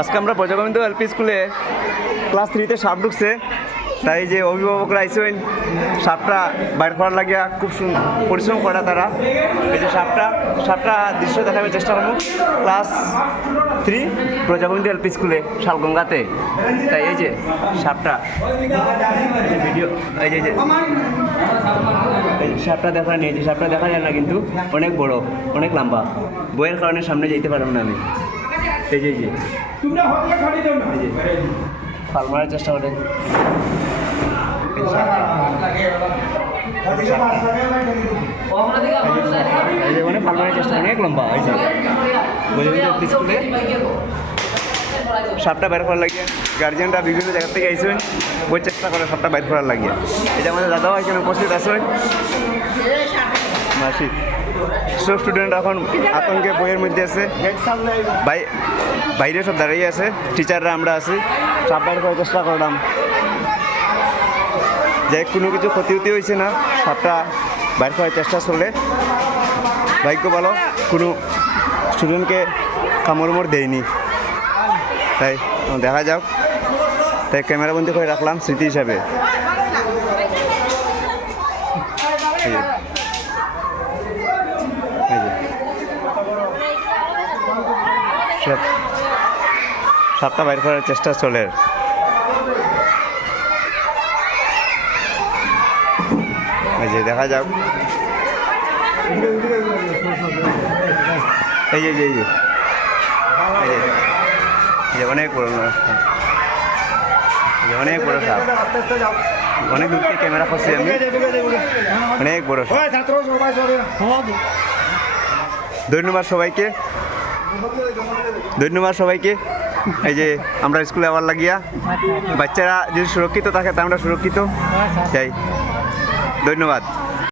আজকে আমরা প্রজাগোবিন্দ এলপি স্কুলে ক্লাস 3-তে সাপ ঢুকছে, তাই যে অভিভাবকরা আইসেন সাপটা বাইর করার লাগিয়া খুব পরিশ্রম করে তারা। এই যে সাপটা দৃশ্য দেখাবার চেষ্টা করবো। ক্লাস 3 প্রজাগোবিন্দ এলপি স্কুলে শালগঙ্গাতে। তাই এই যে সাপটা ভিডিও, এই যে সাপটা দেখা নেই, যে সাপটা দেখা যায় না, কিন্তু অনেক বড়, অনেক লম্বা। বইয়ের কারণে সামনে যেতে পারলাম না আমি। এই যে ফাল মারার চেষ্টা করে ফাল মারার চেষ্টা অনেক লম্বা। এই যে স্কুলে সাপটা বের করার লাগিয়ে গার্জিয়ানরা বিভিন্ন জায়গা থেকে আইসেন, বই চেষ্টা করে সাপটা বের করার লাগিয়ে। এই যে আমাদের দাদাও এখানে উপস্থিত আছেন, মাসি। সব স্টুডেন্টরা এখন আতঙ্কে বইয়ের মধ্যে আছে, বাইরে সব দাঁড়িয়ে আছে, টিচাররা আমরা আছি। সাপ বের করার চেষ্টা করলাম, যে কোনো কিছু ক্ষতি হয়েছে না, সাপটা বাইর করার চেষ্টা চলে। ভাগ্য ভালো, কোনো স্টুডেন্টকে কামড় দেয়নি। তাই দেখা যাক, তাই ক্যামেরাবন্দি করে রাখলাম স্মৃতি হিসাবে। সাপটা বাইর করার চেষ্টা চলে। এই যে দেখা যাক, এই যে অনেক বড়, অনেক বড় সাপ। অনেক দূর থেকে ক্যামেরা করছি আমি, অনেক বড় সাপ। ধন্যবাদ সবাইকে। এই যে আমরা স্কুলে আবার লাগিয়া, বাচ্চারা যদি সুরক্ষিত থাকে তা আমরা সুরক্ষিত। তাই ধন্যবাদ।